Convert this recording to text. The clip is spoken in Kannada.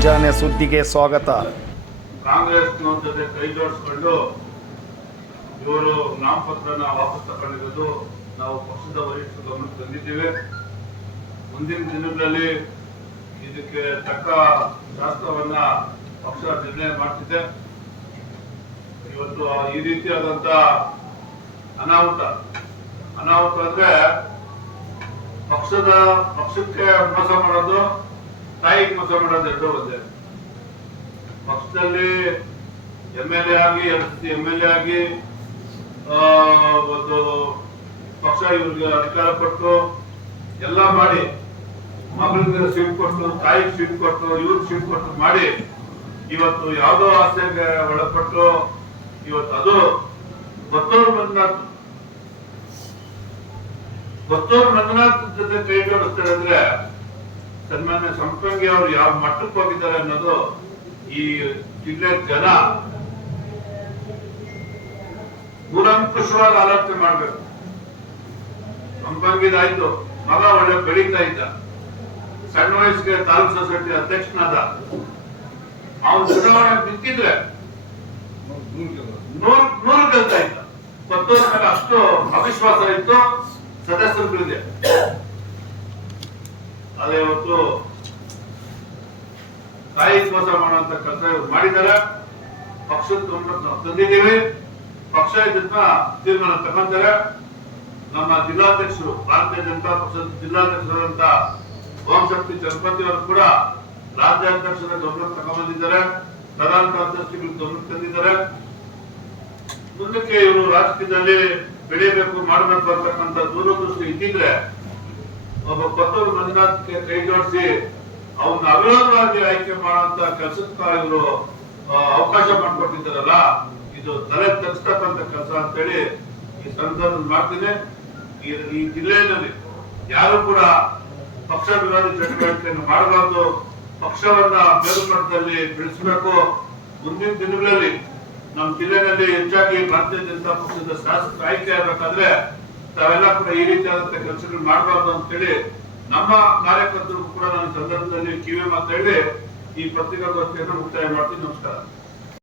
ಮುಂಜಾನೆ ಸುದ್ದಿಗೆ ಸ್ವಾಗತ. ಕಾಂಗ್ರೆಸ್ನ ಜೊತೆ ಕೈ ಜೋಡಿಸ್ಕೊಂಡು ಇವರು ನಾಮಪತ್ರನ ವಾಪಸ್ ತಗೊಂಡಿರೋದು ನಾವು ಪಕ್ಷದ ವರಿಷ್ಠರ ಗಮನಕ್ಕೆ ತಂದಿದ್ದೇವೆ. ಮುಂದಿನ ದಿನಗಳಲ್ಲಿ ಇದಕ್ಕೆ ತಕ್ಕ ಶಾಸ್ತ್ರವನ್ನ ಪಕ್ಷ ನಿರ್ಣಯ ಮಾಡ್ತಿದೆ. ಇವತ್ತು ಈ ರೀತಿಯಾದಂತ ಅನಾಹುತ ಅಂದ್ರೆ ಪಕ್ಷಕ್ಕೆ ಮೋಸ ಮಾಡೋದು, ತಾಯಿಗೆ ಮೋಸ ಮಾಡೋದು ಎರಡೂ ಒಂದೇ. ಪಕ್ಷದಲ್ಲಿ MLA ಆಗಿ 2 ಸತಿ MLA ಆಗಿ ಒಂದು ಪಕ್ಷ ಇವ್ರಿಗೆ ಅಧಿಕಾರ ಕೊಟ್ಟು ಎಲ್ಲ ಮಾಡಿ, ಮಗಳಿಗೆ ಸೀಟ್ ಕೊಟ್ಟು, ತಾಯಿಗೆ ಸೀಟ್ ಕೊಟ್ಟು, ಇವ್ರಿಗೆ ಸೀಟ್ ಕೊಟ್ಟು ಮಾಡಿ ಇವತ್ತು ಯಾವುದೋ ಆಸೆಗೆ ಒಳಪಟ್ಟು ಇವತ್ತು ಅದು ಗೊತ್ತೂರು ಮಂಜುನಾಥ್ ಜೊತೆ ಕೈ ಜೋಡಿಸ್ತಾರೆ ಅಂದ್ರೆ ಸನ್ಮಾನ್ಯ ಸಂಪಂಗಿ ಅವರು ಯಾವ ಮಟ್ಟಕ್ಕೆ ಹೋಗಿದ್ದಾರೆ ಅನ್ನೋದು ಈ ಜಿಲ್ಲೆ ಜನ ಕೂಲಂಕುಷವಾಗಿ ಆಲೋಚನೆ ಮಾಡ್ಬೇಕು. ಸಂಪಂಗಿದಾಯ್ತು, ಮಗ ಒಳ್ಳೆ ಬೆಳೀತಾ ಇದ್ದ, ಸಣ್ಣ ವಯಸ್ಸಿಗೆ ತಾಲೂಕ್ ಸೊಸೈಟಿ ಅಧ್ಯಕ್ಷನಾದ. ಅವನು ಚುನಾವಣೆ ನಿಂತಿದ್ರೆ 100 ಗೆಲ್ತಾ ಇದ್ದ. ಕೊತ್ತೂರು ಮೇಲೆ ಅಷ್ಟು ಅವಿಶ್ವಾಸ ಇತ್ತು ಸದಸ್ಯರುಗಳಿದೆ. ಅದೇ ಇವತ್ತು ತಾಯಿ ಮೋಸ ಮಾಡುವಂತ ಕೆಲಸ ಮಾಡಿದ್ದಾರೆ. ಪಕ್ಷದ ತಂದಿದ್ದೀವಿ, ಪಕ್ಷ ಇದನ್ನ ತೀರ್ಮಾನ ತಗೊಂತಾರೆ. ನಮ್ಮ ಜಿಲ್ಲಾಧ್ಯಕ್ಷರು, ಭಾರತೀಯ ಜನತಾ ಪಕ್ಷದ ಜಿಲ್ಲಾಧ್ಯಕ್ಷರಾದಂತ ಓಂಶಕ್ತಿ ಚಲಪತಿ ಅವರು ಕೂಡ ರಾಜ್ಯಾಧ್ಯಕ್ಷರ ಗಮನಕ್ಕೆ ತಗೊಂಡ್ಬಂದಿದ್ದಾರೆ, ಪ್ರಧಾನ ಕಾರ್ಯದರ್ಶಿಗಳು ಗಮನಕ್ಕೆ ತಂದಿದ್ದಾರೆ. ಮುಂದಕ್ಕೆ ಇವರು ರಾಜಕೀಯದಲ್ಲಿ ಬೆಳೆಯಬೇಕು, ಮಾಡಬೇಕು ಅಂತಕ್ಕಂಥ ದೂರದೃಷ್ಟಿ ಇದ್ದಿದ್ರೆ ಒಬ್ಬ ಕೊತ್ತೂರು ಮಂಜುನಾಥ್ಗೆ ಕೈ ಜೋಡಿಸಿ ಅವನ್ನ ಅವಿರೋಧವಾಗಿ ಆಯ್ಕೆ ಮಾಡುವಂತ ಕೆಲಸಕ್ಕೆ ಇವರು ಅವಕಾಶ ಮಾಡಿಕೊಟ್ಟಿದ್ದಾರಲ್ಲ, ಇದು ತಲೆ ತಗ್ಸ್ತಕ್ಕಂಥ ಕೆಲಸ ಅಂತೇಳಿ ಈ ಸಂದರ್ಭದಲ್ಲಿ ಮಾಡ್ತೀನಿ. ಈ ಜಿಲ್ಲೆಯಲ್ಲಿ ಯಾರು ಕೂಡ ಪಕ್ಷ ವಿರೋಧಿ ಚಟುವಟಿಕೆಯನ್ನು ಮಾಡಬಾರ್ದು, ಪಕ್ಷವನ್ನ ಮೇಲ್ಮಟ್ಟದಲ್ಲಿ ಬೆಳೆಸಬೇಕು. ಮುಂದಿನ ದಿನಗಳಲ್ಲಿ ನಮ್ಮ ಜಿಲ್ಲೆಯಲ್ಲಿ ಹೆಚ್ಚಾಗಿ ಭಾರತೀಯ ಜನತಾ ಪಕ್ಷದ ಶಾಸಕ ಆಯ್ಕೆ ಆಗಬೇಕಾದ್ರೆ ತಾವೆಲ್ಲ ಕೂಡ ಈ ರೀತಿಯಾದಂತ ಕೆಲಸಗಳು ಮಾಡಬಾರ್ದು ಅಂತೇಳಿ ನಮ್ಮ ಕಾರ್ಯಕರ್ತರು ಕೂಡ ನಾನು ಸಂದರ್ಭದಲ್ಲಿ ಕಿವಿ ಮಾತು ಹೇಳಿ ಈ ಪತ್ರಿಕಾಗೋಷ್ಠಿಯನ್ನು ಮುಕ್ತಾಯ ಮಾಡ್ತೀನಿ. ನಮಸ್ಕಾರ.